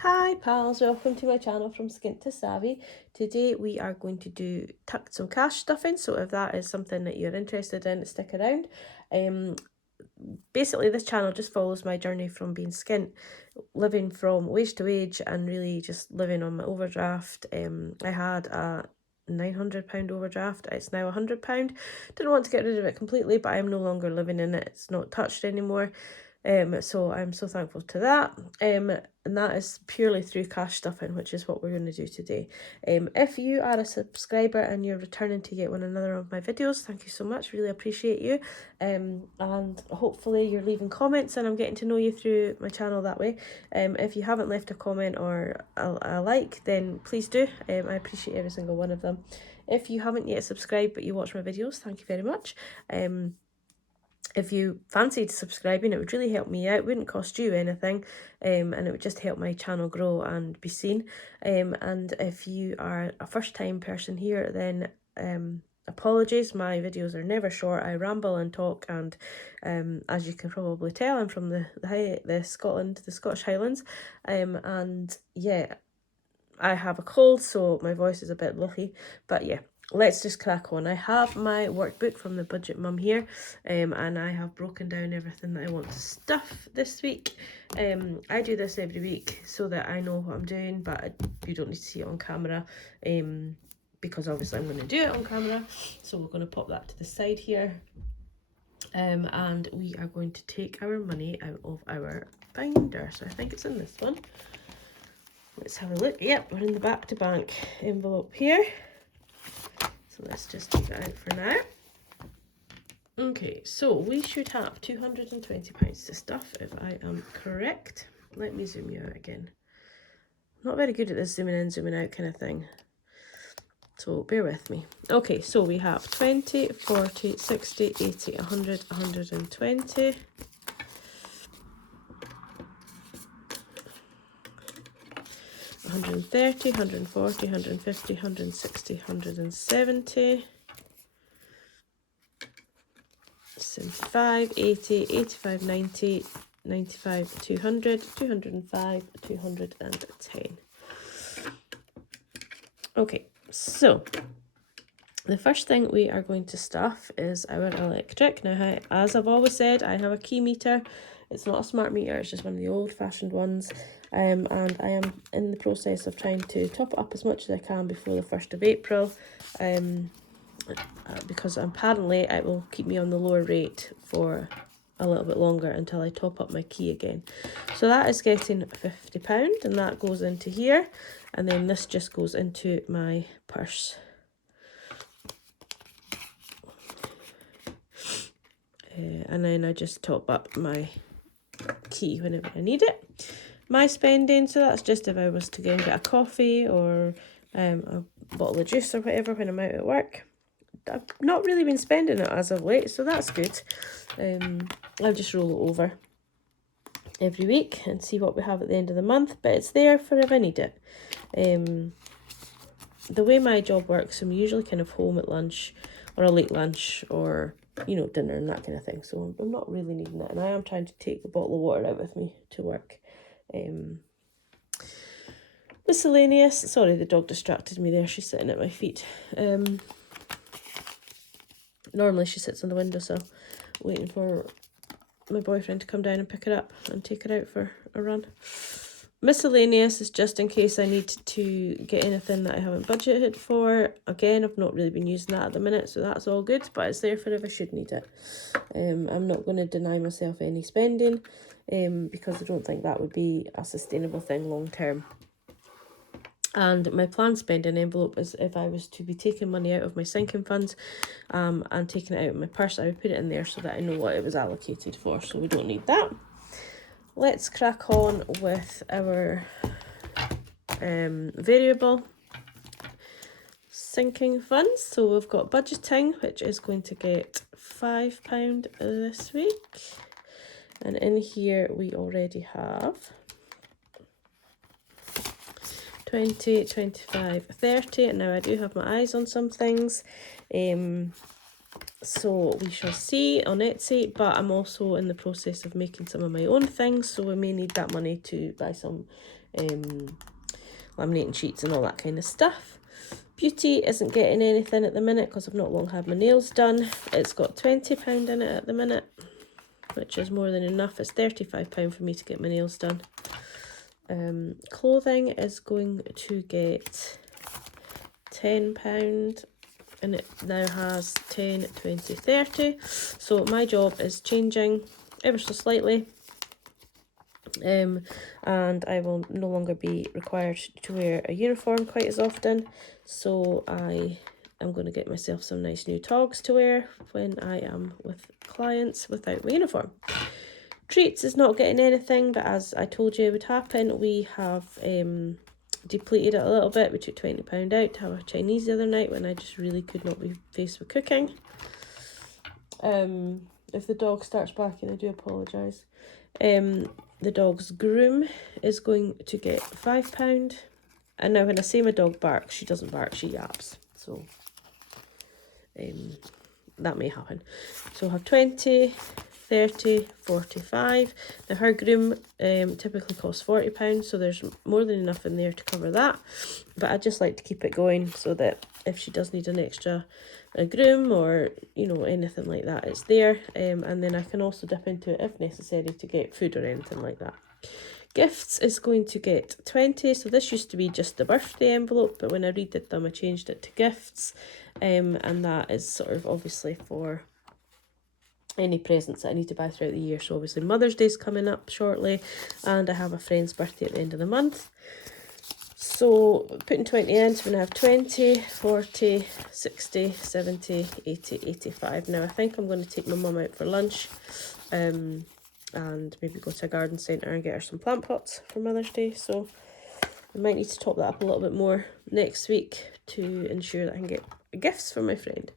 Hi pals, welcome to my channel From Skint to Savvy. Today we are going to do tuck some cash stuffing, so if that is something that you're interested in, stick around. Basically this channel just follows my journey from being skint, living from wage to wage and really just living on my overdraft. I had a £900 overdraft. It's now £100. Didn't want to get rid of it completely, but I'm no longer living in it. It's not touched anymore. So I'm so thankful to that. And that is purely through cash stuffing, which is what we're going to do today. If you are a subscriber and you're returning to get one another of my videos, thank you so much. Really appreciate you. And hopefully you're leaving comments and I'm getting to know you through my channel that way. If you haven't left a comment or a like, then please do. I appreciate every single one of them. If you haven't yet subscribed but you watch my videos, thank you very much. If you fancied subscribing, it would really help me out. It wouldn't cost you anything, and it would just help my channel grow and be seen. And if you are a first-time person here, then apologies, my videos are never short. I ramble and talk, and as you can probably tell, I'm from the Scottish Highlands, and yeah, I have a cold, so my voice is a bit lucky, but yeah, let's just crack on. I have my workbook from the Budget Mum here, and I have broken down everything that I want to stuff this week. I do this every week so that I know what I'm doing, but you don't need to see it on camera, because obviously I'm going to do it on camera, so we're going to pop that to the side here. And we are going to take our money out of our binder, so I think it's in this one. Let's have a look. Yep, we're in the back to bank envelope here. So let's just take that out for now. Okay, so we should have £220 to stuff if I am correct. Let me zoom you out again. I'm not very good at this zooming in, zooming out kind of thing, so bear with me. Okay, so we have 20, 40, 60, 80, 100, 120. 130, 140, 150, 160, 170, 75, 80, 85, 90, 95, 200, 205, 210. Okay, so the first thing we are going to stuff is our electric. Now, as I've always said, I have a key meter. It's not a smart meter, it's just one of the old-fashioned ones. And I am in the process of trying to top it up as much as I can before the 1st of April. Because apparently it will keep me on the lower rate for a little bit longer until I top up my key again. So that is getting £50, and that goes into here, and then this just goes into my purse. And then I just top up my key whenever I need it. My spending, so that's just if I was to go and get a coffee or a bottle of juice or whatever when I'm out at work. I've not really been spending it as of late, so that's good. I'll just roll it over every week and see what we have at the end of the month, but it's there for if I need it. The way my job works, I'm usually kind of home at lunch or a late lunch or, you know, dinner and that kind of thing, so I'm not really needing it, and I am trying to take the bottle of water out with me to work. Miscellaneous, sorry, the dog distracted me there, she's sitting at my feet. Normally she sits on the windowsill waiting for my boyfriend to come down and pick her up and take her out for a run. Miscellaneous is just in case I need to get anything that I haven't budgeted for. Again, I've not really been using that at the minute, so that's all good, but it's there for if I should need it. I'm not going to deny myself any spending, because I don't think that would be a sustainable thing long term. And my planned spending envelope is if I was to be taking money out of my sinking funds and taking it out of my purse, I would put it in there so that I know what it was allocated for, so we don't need that. Let's crack on with our variable sinking funds. So we've got budgeting, which is going to get £5 this week. And in here we already have 20, 25, 30. And now I do have my eyes on some things. So we shall see on Etsy, but I'm also in the process of making some of my own things, so we may need that money to buy some laminating sheets and all that kind of stuff. Beauty isn't getting anything at the minute because I've not long had my nails done. It's got £20 in it at the minute, which is more than enough. It's £35 for me to get my nails done. Clothing is going to get £10, and it now has 10, 20, 30. So my job is changing ever so slightly. And I will no longer be required to wear a uniform quite as often. So I am going to get myself some nice new togs to wear when I am with clients without my uniform. Treats is not getting anything, but as I told you would happen, we have depleted it a little bit. We took £20 out to have a Chinese the other night when I just really could not be faced with cooking. If the dog starts barking, I do apologise. The dog's groom is going to get £5. And now when I say my dog barks, she doesn't bark, she yaps. So that may happen. So we'll have 20, 30, 45. Now her groom typically costs £40, so there's more than enough in there to cover that. But I just like to keep it going so that if she does need an extra groom or, you know, anything like that, it's there. And then I can also dip into it if necessary to get food or anything like that. Gifts is going to get 20. So this used to be just the birthday envelope, but when I redid them, I changed it to gifts. And that is sort of obviously for any presents that I need to buy throughout the year. So obviously Mother's Day's coming up shortly, and I have a friend's birthday at the end of the month. So putting 20 in, so we're going to have 20, 40, 60, 70, 80, 85. Now I think I'm going to take my mum out for lunch and maybe go to a garden centre and get her some plant pots for Mother's Day. So I might need to top that up a little bit more next week to ensure that I can get gifts for my friend.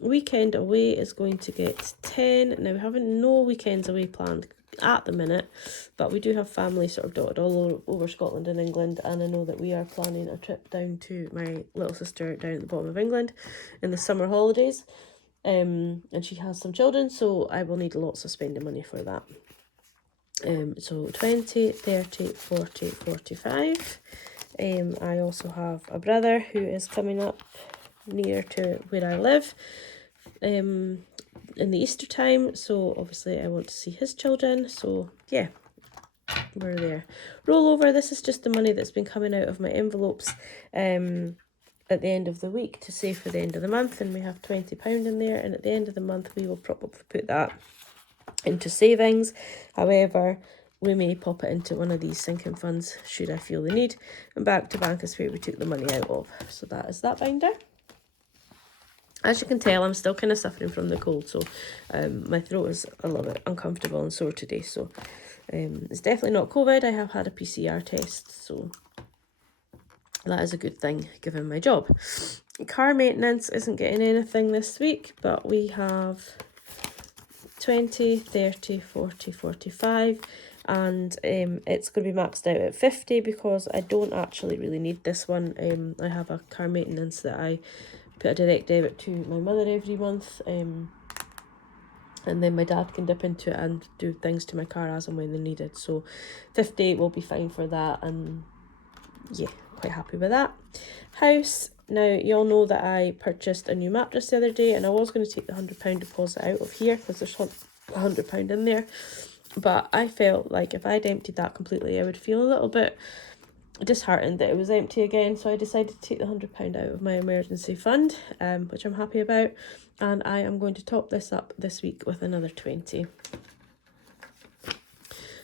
Weekend away is going to get 10. Now we haven't no weekends away planned at the minute, but we do have family sort of dotted all over Scotland and England, and I know that we are planning a trip down to my little sister down at the bottom of England in the summer holidays. And she has some children, so I will need lots of spending money for that. So 20, 30, 40, 45. I also have a brother who is coming up near to where I live in the Easter time, so obviously I want to see his children, so yeah, we're there. Rollover, this is just the money that's been coming out of my envelopes at the end of the week to save for the end of the month, and we have £20 in there, and at the end of the month we will probably put that into savings. However, we may pop it into one of these sinking funds should I feel the need, and back to bank is where we took the money out of. So that is that binder. As you can tell, I'm still kind of suffering from the cold, so my throat is a little bit uncomfortable and sore today. So it's definitely not COVID. I have had a PCR test, so that is a good thing given my job. Car maintenance isn't getting anything this week, but we have 20, 30, 40, 45, and it's going to be maxed out at 50 because I don't actually really need this one. I have a car maintenance that I put a direct debit to my mother every month, and then my dad can dip into it and do things to my car as and when they're needed. So 50 will be fine for that, and yeah, quite happy with that. House, now you all know that I purchased a new mattress the other day, and I was going to take the £100 deposit out of here because there's £100 in there, but I felt like if I'd emptied that completely I would feel a little bit disheartened that it was empty again, so I decided to take the £100 out of my emergency fund, which I'm happy about, and I am going to top this up this week with another 20,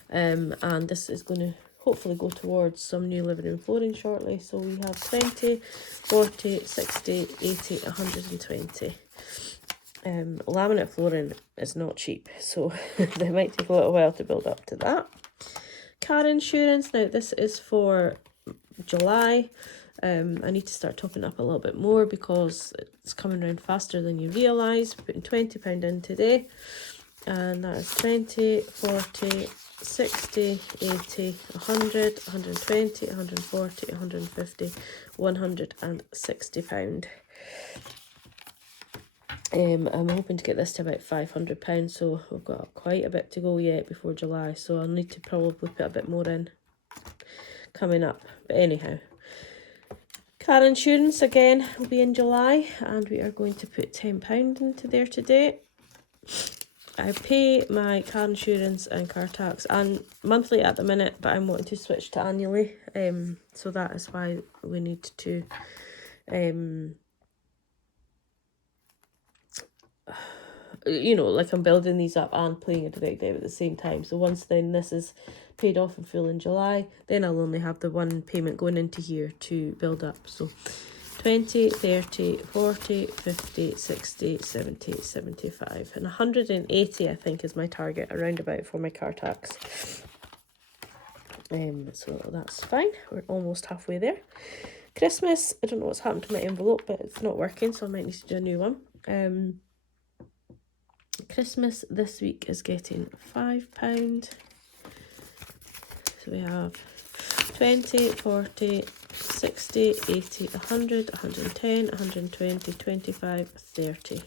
and this is going to hopefully go towards some new living room flooring shortly. So we have 20, 40, 60, 80, 120. Laminate flooring is not cheap, so they might take a little while to build up to that. Car insurance, now this is for July. I need to start topping up a little bit more because it's coming around faster than you realise. Putting £20 in today, and that is 20, 40, 60, 80, 100, 120, 140, 150, £160. I'm hoping to get this to about £500, so we've got quite a bit to go yet before July, so I'll need to probably put a bit more in coming up. But anyhow, car insurance again will be in July, and we are going to put £10 into there today. I pay my car insurance and car tax and monthly at the minute, but I'm wanting to switch to annually. So that is why we need to you know, like I'm building these up and paying a direct debit at the same time. So once then this is paid off in full in July, then I'll only have the one payment going into here to build up. So 20, 30, 40, 50, 60, 70, 75 and 180 I think is my target around about for my car tax. So that's fine. We're almost halfway there. Christmas, I don't know what's happened to my envelope, but it's not working, so I might need to do a new one. Christmas this week is getting £5. So we have 20, 40, 60, 80, 100, 110, 120, 25, 30.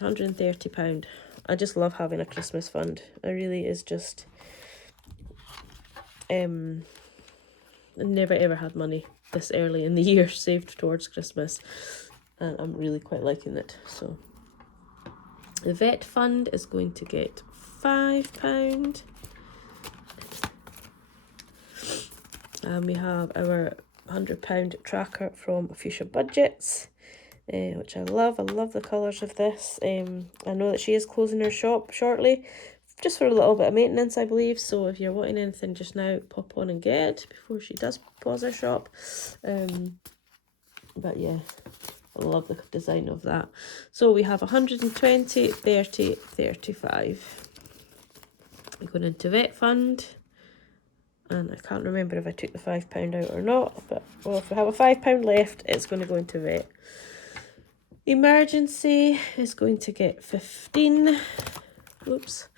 £130. I just love having a Christmas fund. It really is just... I never ever had money this early in the year saved towards Christmas. And I'm really quite liking it, so... The vet fund is going to get £5. And we have our £100 tracker from Fuschia Budgets, which I love. I love the colours of this. I know that she is closing her shop shortly, just for a little bit of maintenance, I believe. So if you're wanting anything just now, pop on and get it before she does pause her shop. But yeah, I love the design of that. So we have 120, 30, 35. We're going into vet fund. And I can't remember if I took the £5 out or not. But, well, if we have a £5 left, it's going to go into vet. Emergency is going to get 15. Oops.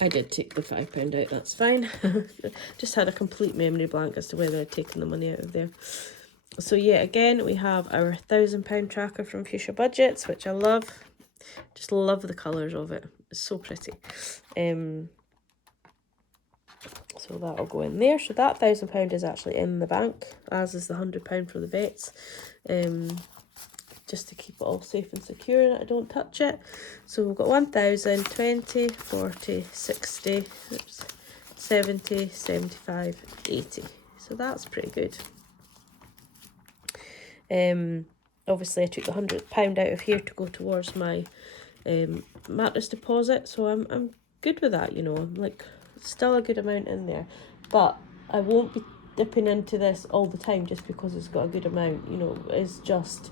I did take the £5 out, that's fine. Just had a complete memory blank as to whether I'd taken the money out of there. So yeah, again, we have our £1,000 tracker from Fuschia Budgets, which I love. Just love the colours of it. It's so pretty. So that'll go in there. So that £1,000 is actually in the bank, as is the £100 for the vets. Just to keep it all safe and secure and I don't touch it. So we've got 1,000, 20, 40, 60, 70, 75, 80. So that's pretty good. Obviously I took the £100 out of here to go towards my mattress deposit, so I'm good with that, you know. Like, still a good amount in there, but I won't be dipping into this all the time just because it's got a good amount, you know. It's just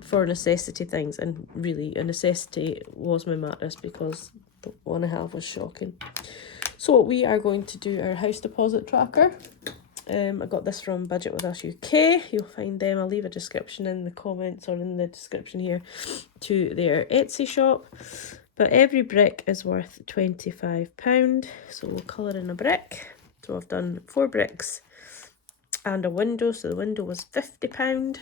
for necessity things, and really a necessity was my mattress because the one I have was shocking. So we are going to do our house deposit tracker. I got this from Budget With Us UK. You'll find them. I'll leave a description in the comments or in the description here to their Etsy shop. But every brick is worth £25. So we'll colour in a brick. So I've done 4 bricks and a window. So the window was £50.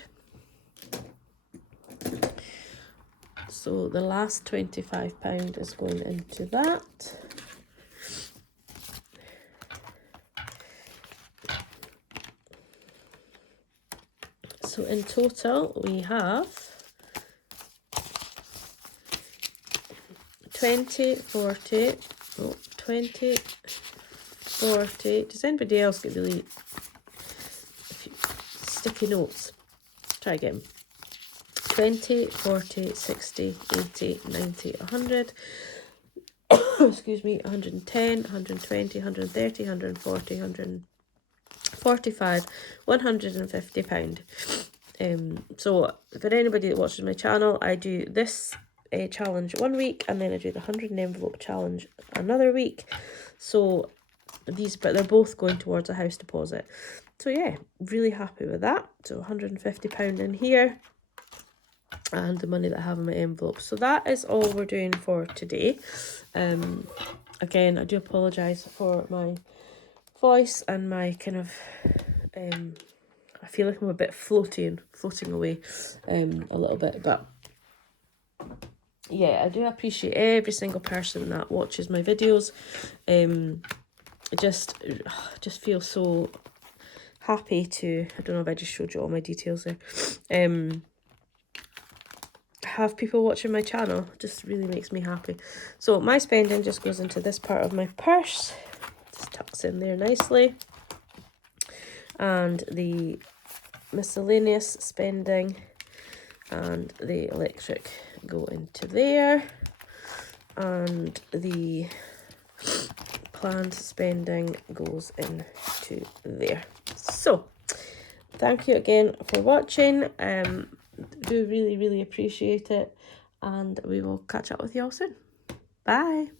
So the last £25 is going into that. So in total we have 20, 40, 20, 40. Does anybody else get really sticky notes? Try again. 20, 40, 60, 80, 90, 100. Excuse me, 110, 120, 130, 140, 145, £150. So for anybody that watches my channel, I do this challenge one week and then I do the 100 envelope challenge another week. So these, but they're both going towards a house deposit. So yeah, really happy with that. So £150 in here and the money that I have in my envelope. So that is all we're doing for today. Again, I do apologise for my voice and my kind of I feel like I'm a bit floating away a little bit, but yeah, I do appreciate every single person that watches my videos. I just feel so happy to, I don't know if I just showed you all my details there, have people watching my channel. Just really makes me happy. So my spending just goes into this part of my purse, just tucks in there nicely, and the miscellaneous spending and the electric go into there, and the planned spending goes into there. So thank you again for watching. Do really appreciate it, and we will catch up with you all soon. Bye.